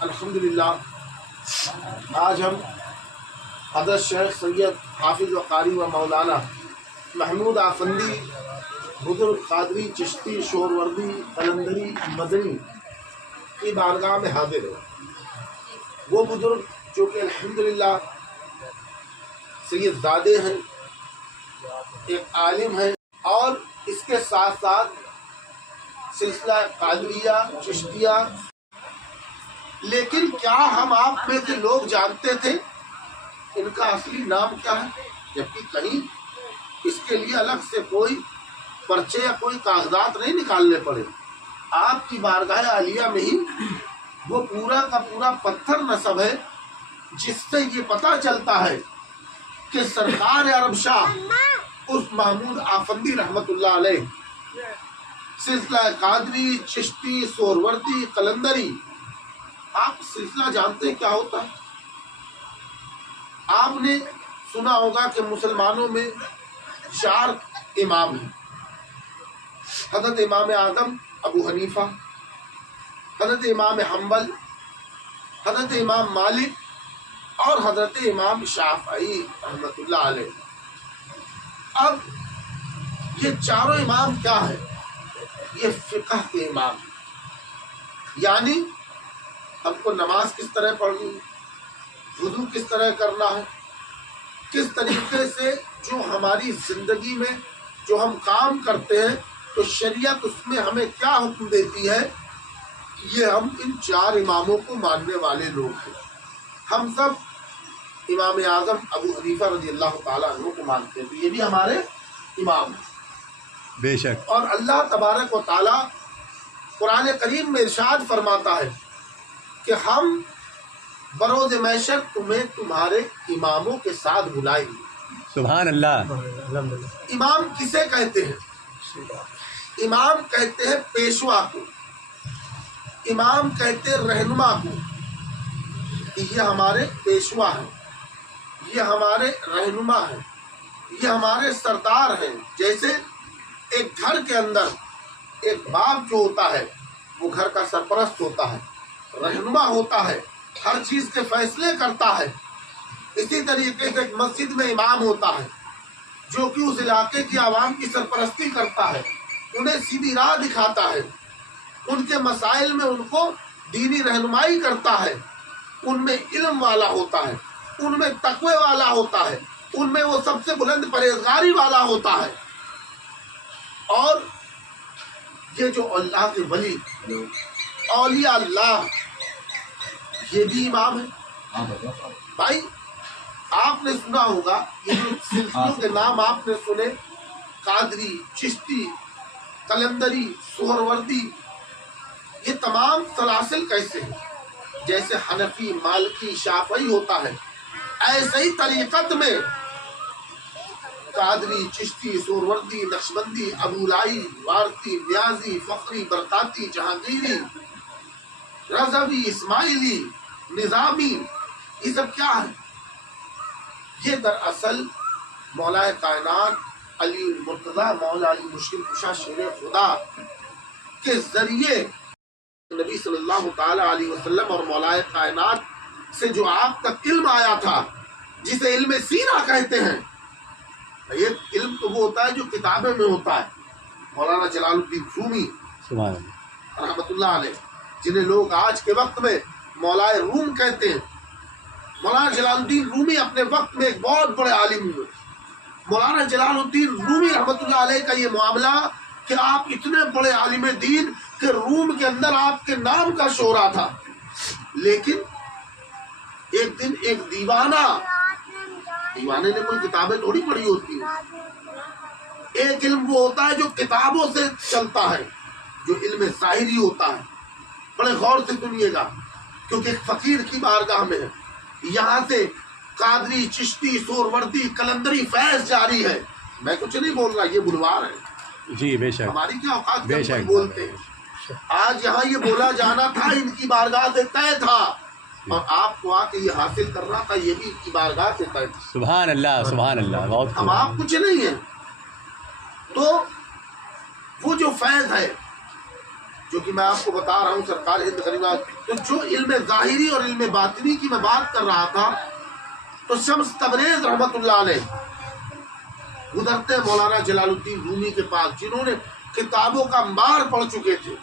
الحمدللہ آج ہم حضرت شیخ سید حافظ و قاری و مولانا محمود آفندی بزرگ قادری چشتی شوروردی قلندری مدنی کی بارگاہ میں حاضر ہے۔ وہ بزرگ جو کہ الحمدللہ سید زادے ہیں، ایک عالم ہیں، اور اس کے ساتھ ساتھ سلسلہ قادریہ چشتیہ، لیکن کیا ہم آپ میں سے لوگ جانتے تھے ان کا اصلی نام کیا ہے؟ جبکہ کہیں اس کے لیے الگ سے کوئی پرچے یا کوئی کاغذات نہیں نکالنے پڑے۔ آپ کی بارگاہ عالیہ میں ہی وہ پورا کا پورا پتھر نسب ہے، جس سے یہ پتہ چلتا ہے کہ سرکار عرب شاہ اس محمود آفندی رحمت اللہ علیہ سلسلہ قادری چشتی سوروردی قلندری، آپ سلسلہ جانتے ہیں کیا ہوتا ہے؟ آپ نے سنا ہوگا کہ مسلمانوں میں 4 امام ہیں، حضرت امام اعظم ابو حنیفہ، حضرت امام حنبل، حضرت امام مالک اور حضرت امام شافعی رحمۃ اللہ علیہ۔ اب یہ 4 امام کیا ہے؟ یہ فقہ کے امام ہیں، یعنی ہم کو نماز کس طرح پڑھنی ہے، وضو کس طرح کرنا ہے، کس طریقے سے جو ہماری زندگی میں جو ہم کام کرتے ہیں تو شریعت اس میں ہمیں کیا حکم دیتی ہے، یہ ہم ان 4 اماموں کو ماننے والے لوگ ہیں۔ ہم سب امام اعظم ابو حنیفہ رضی اللہ تعالیٰ عنہ کو مانتے ہیں، تو یہ بھی ہمارے امام ہیں بے شک۔ اور اللہ تبارک و تعالیٰ قرآن کریم میں ارشاد فرماتا ہے کہ ہم بروز محشر تمہیں تمہارے اماموں کے ساتھ بلائیں گے۔ سبحان اللہ۔ امام کسے کہتے ہیں؟ امام کہتے ہیں پیشوا کو، امام کہتے ہیں رہنما کو، یہ ہمارے پیشوا ہیں، یہ ہمارے رہنما ہیں، یہ ہمارے سردار ہیں۔ جیسے ایک گھر کے اندر ایک باپ جو ہوتا ہے وہ گھر کا سرپرست ہوتا ہے، رہنما ہوتا ہے، ہر چیز کے فیصلے کرتا ہے، اسی طریقے سے ایک مسجد میں امام ہوتا ہے جو کہ اس علاقے کی عوام کی سرپرستی کرتا ہے، انہیں سیدھی راہ دکھاتا ہے، ان کے مسائل میں ان کو دینی رہنمائی کرتا ہے، ان میں علم والا ہوتا ہے، ان میں تقوی والا ہوتا ہے، ان میں وہ سب سے بلند پرہیزگاری والا ہوتا ہے۔ اور یہ جو اللہ کے ولی اولیاء اللہ، یہ بھی امام ہے۔ بھائی آپ نے سنا ہوگا یہ جو سلسلوں کے نام آپ نے سنے، قادری چشتی قلندری سہروردی، یہ تمام سلاسل کیسے ہیں؟ جیسے حنفی مالکی شافعی ہوتا ہے، ایسے ہی طریقت میں قادری چشتی سہروردی نقشبندی ابولائی وارتی نیازی فخری برکاتی جہانگیری رضوی اسماعیلی نظامی، یہ سب کیا ہے؟ یہ دراصل مولا کائنات علی المرتضیٰ مولا علی مشکل کشا شیر خدا کے ذریعے نبی صلی اللہ تعالیٰ علیہ وسلم اور مولا کائنات سے جو آپ تک علم آیا تھا، جسے علم سیرہ کہتے ہیں۔ یہ علم تو وہ ہوتا ہے جو کتابیں میں ہوتا ہے۔ مولانا جلال الدین رومی سبحان اللہ رحمۃ اللہ علیہ، جنہیں لوگ آج کے وقت میں مولائے روم کہتے ہیں، مولانا جلال الدین رومی اپنے وقت میں ایک بہت بڑے عالم ہوئے۔ مولانا جلال الدین رومی رحمۃ اللہ علیہ کا یہ معاملہ کہ آپ اتنے بڑے عالم دین کہ روم کے اندر آپ کے نام کا شہرا تھا، لیکن ایک دن ایک دیوانے نے کوئی کتابیں تھوڑی پڑھی ہوتی ہیں۔ ایک علم وہ ہوتا ہے جو کتابوں سے چلتا ہے، جو علم ظاہری ہوتا ہے۔ بڑے غور سے سنیے گا، کیونکہ ایک فقیر کی بارگاہ میں ہے، یہاں سے قادری چشتی سوروردی قلندری فیض جاری ہے۔ میں کچھ نہیں بول رہا، یہ بلوار ہے جی بے شک ہماری کیا اوقات بے کے شک بولتے ہیں۔ آج یہاں یہ بولا جانا تھا، ان کی بارگاہ سے طے تھا، اور آپ کو آ کے یہ حاصل کرنا تھا، یہ بھی ان کی بارگاہ سے طے تھا۔ سبحان اللہ سبحان اللہ، بہت ہم آپ کچھ نہیں ہیں۔ تو وہ جو فیض ہے جو کہ میں آپ کو بتا رہا ہوں سرکار ہند غریبہ. تو جو علم ظاہری اور علم باطنی کی میں بات کر رہا تھا، تو شمس تبریز رحمت اللہ علیہ گزرتے مولانا جلال الدین رومی کے پاس، جنہوں نے کتابوں کا انبار پڑھ چکے تھے،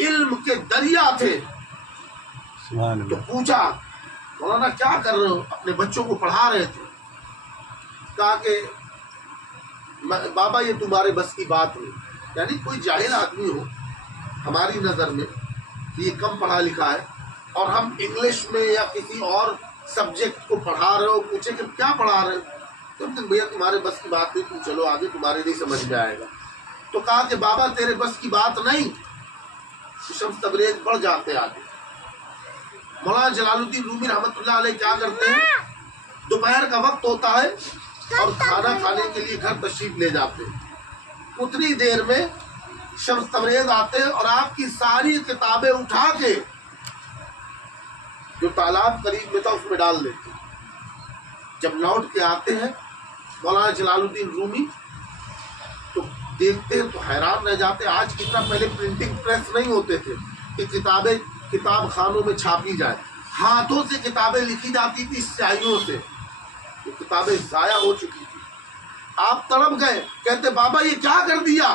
علم کے دریا تھے. سبحان تو اللہ. پوچھا مولانا کیا کر رہے ہو؟ اپنے بچوں کو پڑھا رہے تھے. کہا کہ بابا یہ تمہارے بس کی بات نہیں. یعنی کوئی جاہل آدمی ہو ہماری نظر میں کہ یہ کم پڑھا لکھا ہے، اور ہم انگلش میں یا کسی اور سبجیکٹ کو پڑھا رہے ہو، پوچھے کہ کیا پڑھا رہے ہو، تو ہم کہتے بھیا تمہارے بس کی بات نہیں، تم چلو آگے، تمہارے نہیں سمجھ میں آئے گا. تو کہا کہ بابا تیرے بس کی بات نہیں. شمس تبریز پڑھ جاتے آگے. مولانا جلال الدین رومی رحمت اللہ علیہ کیا کرتے ہیں، دوپہر کا وقت ہوتا ہے اور کھانا کھانے کے لیے گھر تشریف لے جاتے ہیں. اتنی دیر میں شمس تبریز آتے ہیں اور آپ کی ساری کتابیں اٹھا کے جو تالاب قریب میں تھا اس میں ڈال دیتے. جب لوٹ کے آتے ہیں مولانا جلال الدین رومی تو دیکھتے ہیں تو حیران رہ جاتے. آج کی طرح پہلے پرنٹنگ پریس نہیں ہوتے تھے کہ کتابیں کتاب خانوں میں چھاپی جائے، ہاتھوں سے کتابیں لکھی جاتی تھی سیاہیوں سے. وہ کتابیں ضائع ہو چکی تھی. آپ تڑپ گئے، کہتے بابا یہ کیا کر دیا؟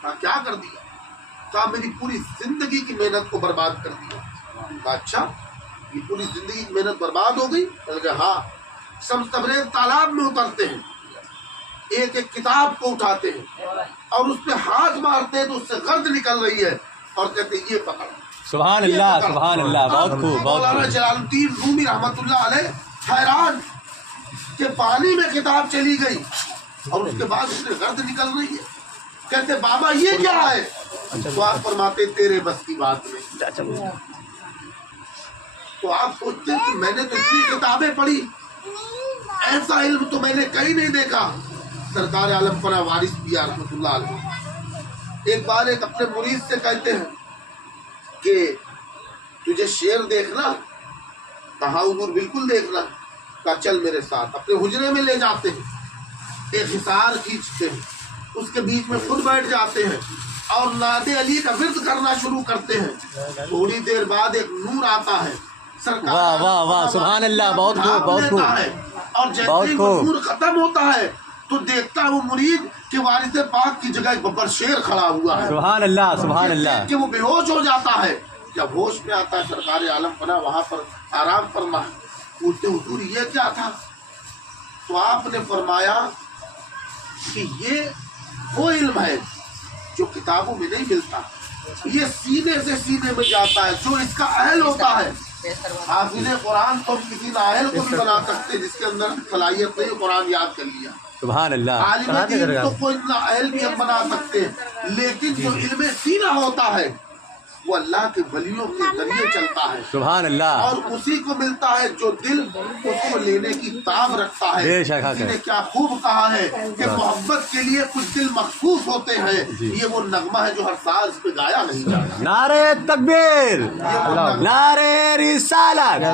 کہا کیا کر دیا؟ کہا میری پوری زندگی کی محنت کو برباد کر دیا. کہا اچھا یہ پوری زندگی کی محنت برباد ہو گئی؟ کہ ہاں. شمس تبریز تالاب میں اترتے ہیں، ایک ایک کتاب کو اٹھاتے ہیں اور اس پہ ہاتھ مارتے ہیں تو اس سے غرض نکل رہی ہے، اور کہتے ہیں یہ پکڑ. سبحان اللہ. سبحان اللہ. بہت خوب. بہت مولانا خوب. جلال الدین رومی رحمت اللہ علیہ حیران کہ پانی میں کتاب چلی گئی اور اس کے بعد اس سے غرض نکل رہی ہے. کہتے بابا یہ کیا ہے؟ تو آپ فرماتے تیرے بس کی بات نہیں. تو آپ سوچتے کہ میں نے تو اتنی کتابیں پڑھی، ایسا علم تو میں نے کہیں نہیں دیکھا. سرکار عالم فنا وارث بیا رحمت اللہ علیہ ایک بار ایک اپنے مرید سے کہتے ہیں کہ تجھے شیر دیکھنا؟ کہا حضور بالکل دیکھنا. کہا چل میرے ساتھ. اپنے حجرے میں لے جاتے ہیں، ایک حصار کھینچتے ہیں، اس کے بیچ میں خود بیٹھ جاتے ہیں اور نعت علی کا ورد کرنا شروع کرتے ہیں. تھوڑی دیر بعد ایک نور آتا ہے. سرکار واہ واہ واہ. سبحان اللہ. بہت خوب. بہت خوب. اور جیسے ہی وہ نور ختم ہوتا ہے تو دیکھتا ہے وہ مرید کہ وارث پاک کی جگہ ایک ببر شیر کھڑا ہوا ہے. سبحان اللہ. سبحان اللہ. کہ وہ بے ہوش ہو جاتا ہے. جب ہوش میں آتا ہے سرکار عالم فنا وہاں پر آرام فرما. پوچھتے حضور یہ کیا تھا؟ تو آپ نے فرمایا کہ یہ وہ علم ہے جو کتابوں میں نہیں ملتا، یہ سینے سے سینے میں جاتا ہے. جو اس کا اہل ہوتا ہے، حافظ قرآن تو کسی نااہل کو بھی بنا سکتے جس کے اندر صلاحیت نہیں، قرآن یاد کر لیا. سبحان اللہ. عالم دین تو کوئی نااہل بھی ہم بنا سکتے ہیں، لیکن جو علم سینہ ہوتا ہے وہ اللہ کے ولیوں کے ذریعے چلتا ہے. سبحان اللہ. اور اسی کو ملتا ہے جو دل اس کو لینے کی تاب رکھتا ہے. بے شک. کسی نے کیا خوب کہا ہے کہ محبت کے لیے کچھ دل مخصوص ہوتے ہیں. یہ وہ نغمہ ہے جو ہر سال اس پہ گایا نہیں جاتا. نعرہ تکبیر. نعرہ رسالت.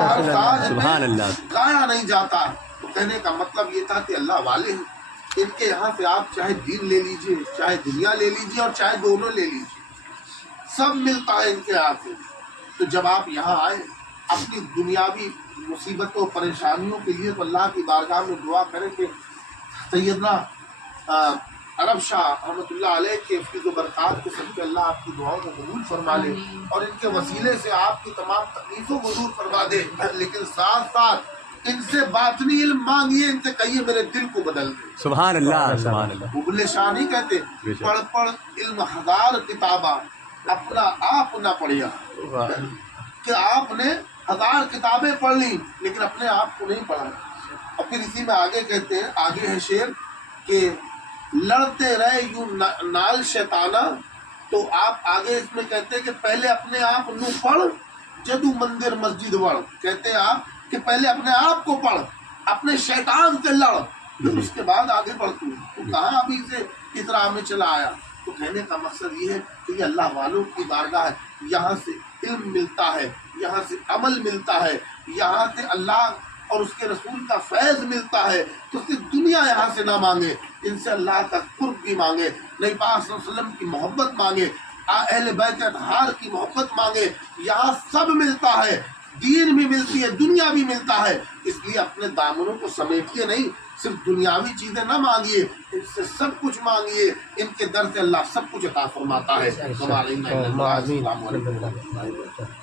سبحان اللہ. گایا نہیں جاتا. تو کہنے کا مطلب یہ تھا کہ اللہ والے ہیں، ان کے یہاں سے آپ چاہے دین لے لیجئے، چاہے دنیا لے لیجئے، اور چاہے دونوں لے لیجئے، سب ملتا ہے ان کے ہاتھ سے. تو جب آپ یہاں آئے اپنی دنیاوی مصیبتوں پریشانیوں کے لیے تو اللہ کی بارگاہ میں دعا کریں کہ سیدنا عرب شاہ رحمۃ اللہ علیہ کے حفظ و برکات کے سب کے اللہ آپ کی دعاؤں کو قبول فرما لے اور ان کے وسیلے سے آپ کی تمام تکلیفوں کو دور فرما دے. لیکن ساتھ ساتھ ان سے باطنی علم مانگیے، ان سے کہیے میرے دل کو بدل دے. سبحان اللہ. سبحان اللہ. بغل شاہ نہیں کہتے پڑھ پڑھ علم ہزار کتاباں اپنا آپ نہ پڑھیا، کہ آپ نے 1000 کتابیں پڑھ لی لیکن اپنے آپ کو نہیں پڑھا. اور پھر اسی میں آگے کہتے ہیں، آگے ہے شعر کہ لڑتے رہے یوں نال شیطانہ. تو آپ آگے اس میں کہتے ہیں کہ پہلے اپنے آپ نو پڑھ جدو مندر مسجد وڑ. کہتے ہیں آپ کہ پہلے اپنے آپ کو پڑھ، اپنے شیطان سے لڑ، پھر اس کے بعد آگے بڑھ. تو کہاں ابھی سے اس راہ میں چلا آیا؟ تو کہنے کا مقصد یہ ہے کہ یہ اللہ والوں کی بارگاہ ہے. یہاں سے علم ملتا ہے، یہاں سے عمل ملتا ہے، یہاں سے اللہ اور اس کے رسول کا فیض ملتا ہے. تو صرف دنیا یہاں سے نہ مانگے، ان سے اللہ کا قرب بھی مانگے، نبی پاک صلی اللہ علیہ وسلم کی محبت مانگے. اہل بیت اطہار کی محبت مانگے. یہاں سب ملتا ہے، دین بھی ملتی ہے، دنیا بھی ملتا ہے. اس لیے اپنے دامنوں کو سمیٹیے نہیں، صرف دنیاوی چیزیں نہ مانگیے، ان سے سب کچھ مانگیے. ان کے در سے اللہ سب کچھ عطا فرماتا ہے. السلام علیکم.